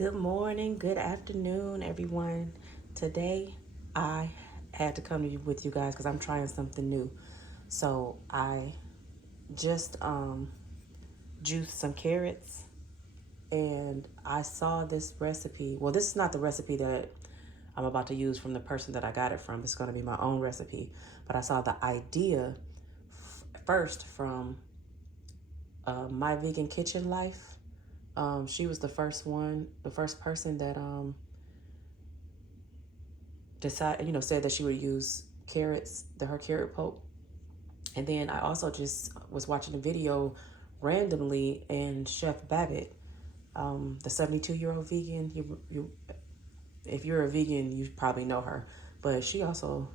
Good morning, good afternoon, everyone. Today, I had to come to you with you guys because I'm trying something new. So I just juiced some carrots, and I saw this recipe. Well, this is not the recipe that I'm about to use from the person that I got it from. It's going to be my own recipe. But I saw the idea first from My Vegan Kitchen Life. She was the first person that said that she would use carrots, her carrot pulp. And then I also just was watching a video randomly, and Chef Babbitt, the 72-year-old vegan, if you're a vegan, you probably know her. But she also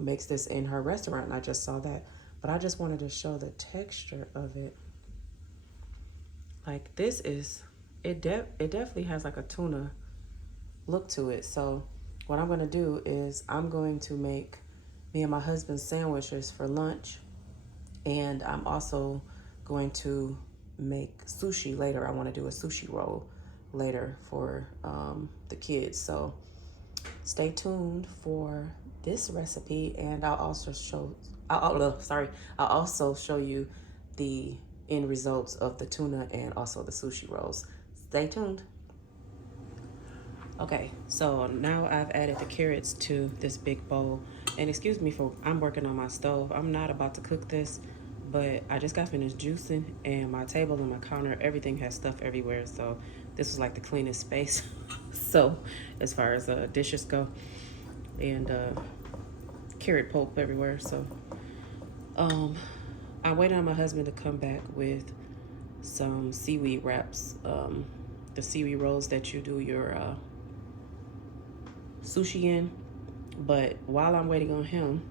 makes this in her restaurant, and I just saw that. But I just wanted to show the texture of it. Like this is, it definitely has like a tuna look to it. So what I'm going to do is I'm going to make me and my husband sandwiches for lunch, and I'm also going to make sushi later. I want to do a sushi roll later for the kids. So stay tuned for this recipe, and I'll also show you the end results of the tuna and also the sushi rolls. Stay tuned. Okay, so now I've added the carrots to this big bowl. And excuse me for, I'm working on my stove. I'm not about to cook this, but I just got finished juicing, and my table and my counter, everything has stuff everywhere. So this was like the cleanest space. So as far as dishes go, and carrot pulp everywhere. So I waited on my husband to come back with some seaweed wraps, the seaweed rolls that you do your sushi in. But while I'm waiting on him,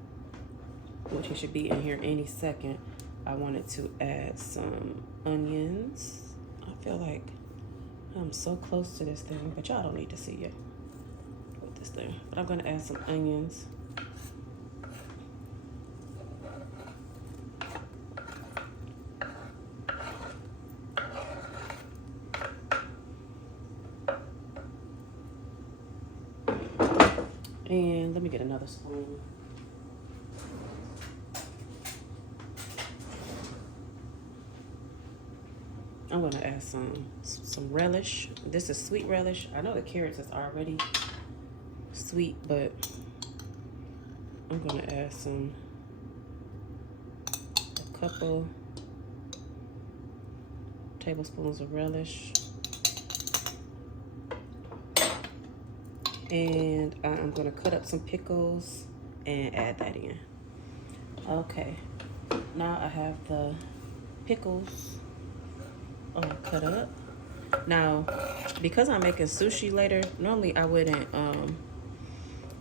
which he should be in here any second, I wanted to add some onions. I feel like I'm so close to this thing, but y'all don't need to see it with this thing. But I'm gonna add some onions. And let me get another spoon. I'm gonna add some relish. This is sweet relish. I know the carrots is already sweet, but I'm gonna add a couple tablespoons of relish. And I'm gonna cut up some pickles and add that in. Okay, now I have the pickles cut up. Now, because I'm making sushi later, normally I wouldn't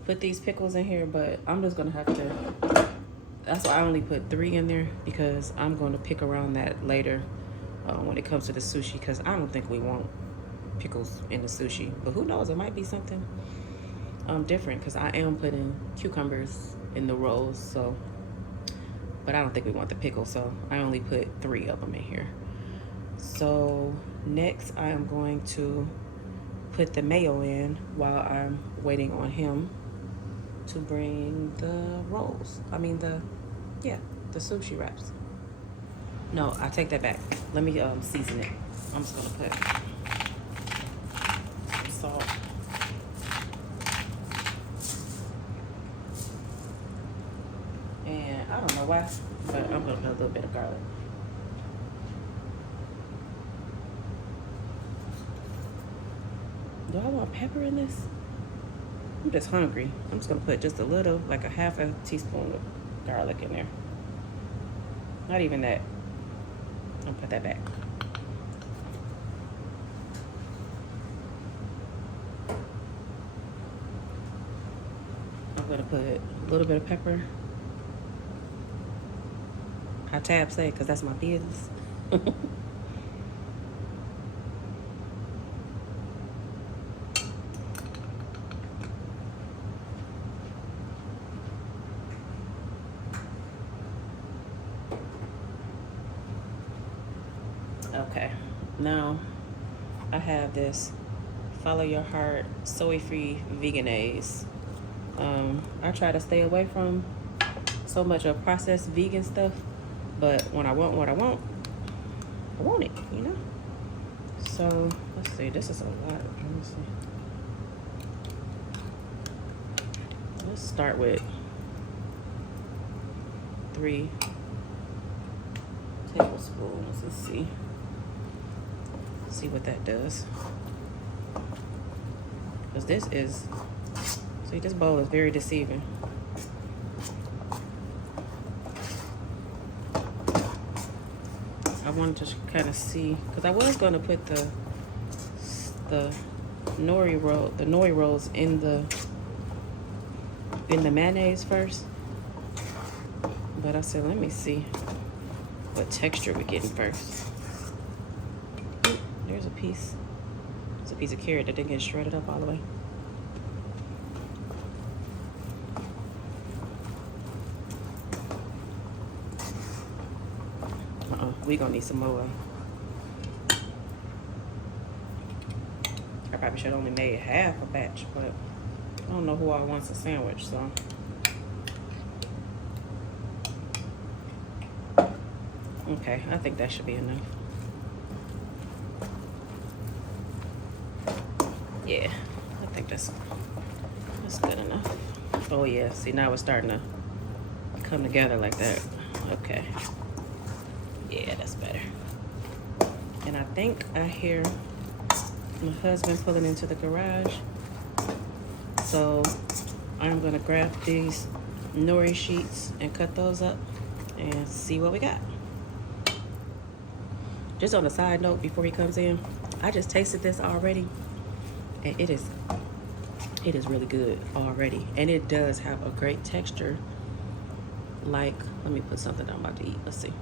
put these pickles in here, but I'm just gonna have to, that's why I only put 3 in there, because I'm gonna pick around that later when it comes to the sushi, because I don't think we want pickles in the sushi, but who knows, it might be something different, because I am putting cucumbers in the rolls, so, but I don't think we want the pickle, so I only put 3 of them in here. So next I am going to put the mayo in while I'm waiting on him to bring the rolls. I mean the sushi wraps. No, I take that back. Let me season it. I'm just gonna put some salt. And I don't know why, but I'm gonna put a little bit of garlic. Do I want pepper in this? I'm just hungry. I'm just gonna put just a little, like a half a teaspoon of garlic in there. Not even that. I'll put that back. I'm gonna put a little bit of pepper. I tab say, because that's my business. Okay, now I have this Follow your heart, soy-free veganese. I try to stay away from so much of processed vegan stuff, but when I want what I want it, you know? So, let's see, this is a lot. Let me see. Let's start with 3 tablespoons. Let's see. See what that does. Because this is, see, this bowl is very deceiving. I wanted to kind of see, because I was going to put the nori rolls in the mayonnaise first, but I said let me see what texture we're getting first. Ooh, there's a piece. It's a piece of carrot that didn't get shredded up all the way. We gonna need some more. I probably should only made half a batch, but I don't know who all wants a sandwich, so. Okay, I think that should be enough. Yeah, I think that's good enough. Oh yeah, see now it's starting to come together like that. Okay. Yeah, that's better. And I think I hear my husband pulling into the garage. So I'm gonna grab these nori sheets and cut those up and see what we got. Just on a side note, before he comes in, I just tasted this already, and it is really good already. And it does have a great texture. Like, let me put something I'm about to eat. Let's see.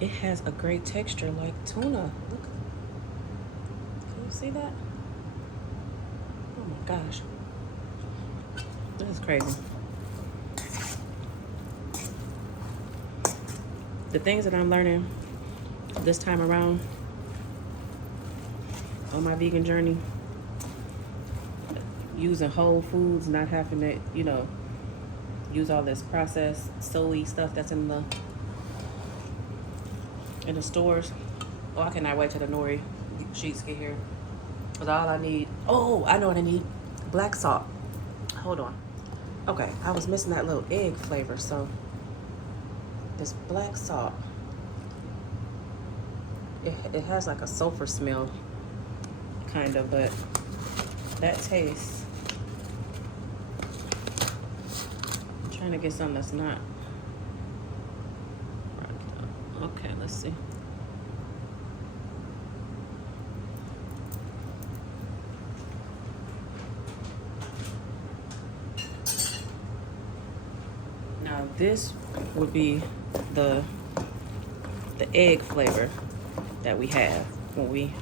It has a great texture like tuna. Look. Can you see that? Oh my gosh. This is crazy. The things that I'm learning this time around on my vegan journey, using whole foods, not having to, you know, use all this processed soy stuff that's in the stores. Oh, I cannot wait till the nori sheets get here. Because all I need, oh, I know what I need. Black salt. Hold on. Okay, I was missing that little egg flavor, so this black salt, it has like a sulfur smell, kind of, but that tastes, I'm trying to get something that's not. Okay, let's see. Now this would be the egg flavor that we have when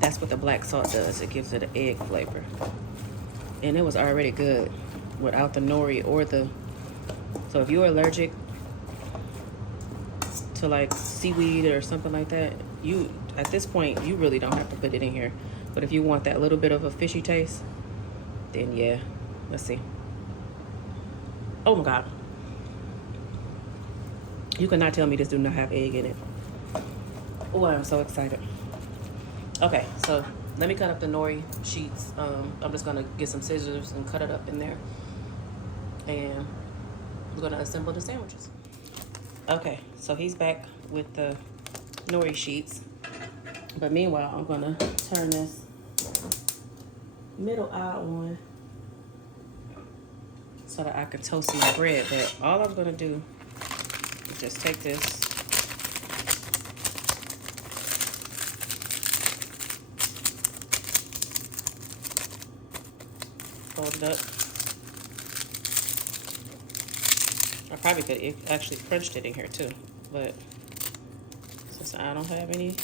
that's what the black salt does. It gives it an egg flavor. And it was already good without the nori or so if you're allergic to like seaweed or something like that, at this point you really don't have to put it in here. But if you want that little bit of a fishy taste, then yeah. Let's see. Oh my God. You cannot tell me this do not have egg in it. Oh, I'm so excited. Okay, so let me cut up the nori sheets. I'm just gonna get some scissors and cut it up in there. And I'm gonna assemble the sandwiches. Okay, so he's back with the nori sheets. But meanwhile, I'm gonna turn this middle eye on so that I can toast my bread. But all I'm gonna do is just take this fold it up. I probably could actually crunched it in here too, but since I don't have any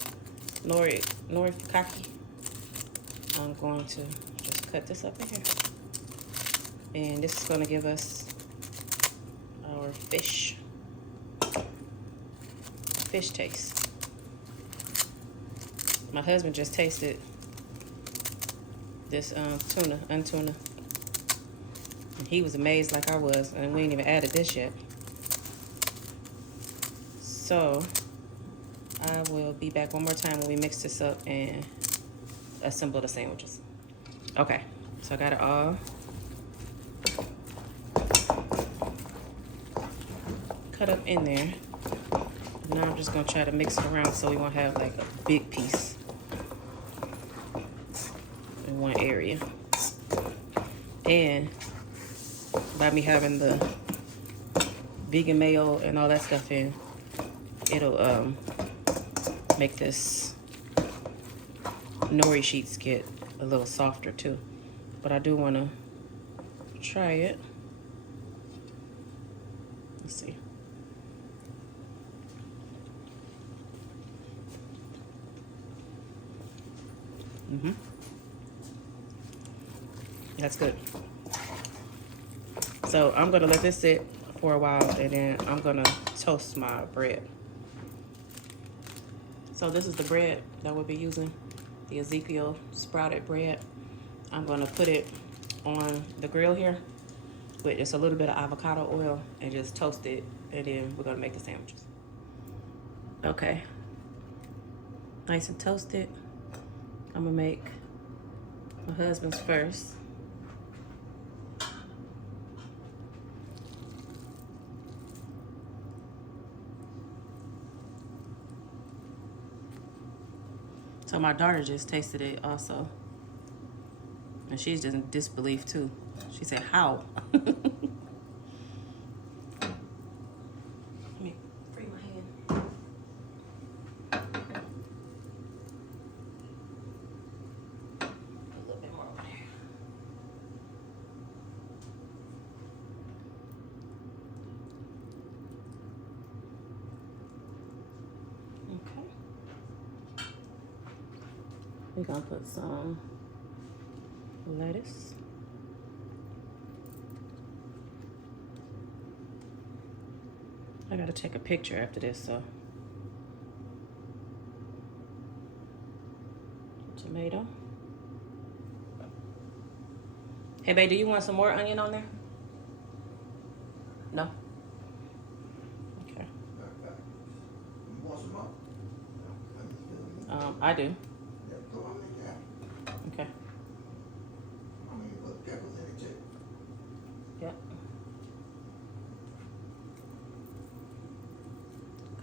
nori fukaki, I'm going to just cut this up in here. And this is going to give us our fish taste. My husband just tasted this tuna, untuna. And he was amazed like I was, and we ain't even added this yet. So I will be back one more time when we mix this up and assemble the sandwiches. Okay, so I got it all cut up in there. Now I'm just gonna try to mix it around so we won't have like a big piece in one area. And by me having the vegan mayo and all that stuff in, it'll make this nori sheets get a little softer too. But I do want to try it. Let's see. That's good. So I'm gonna let this sit for a while, and then I'm gonna toast my bread. So this is the bread that we'll be using, the Ezekiel sprouted bread. I'm gonna put it on the grill here with just a little bit of avocado oil and just toast it, and then we're gonna make the sandwiches. Okay, nice and toasted. I'm gonna make my husband's first. So my daughter just tasted it also. And she's just in disbelief too. She said, how? Let me free my hand. A little bit more over there. Okay. We're gonna put some lettuce. I gotta take a picture after this, so. Tomato. Hey, babe, do you want some more onion on there? No? Okay. You want some more? I do. Yeah, throw them in there. Okay. I mean, put peppers in it too. Yep.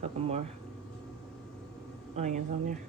Couple more onions on there.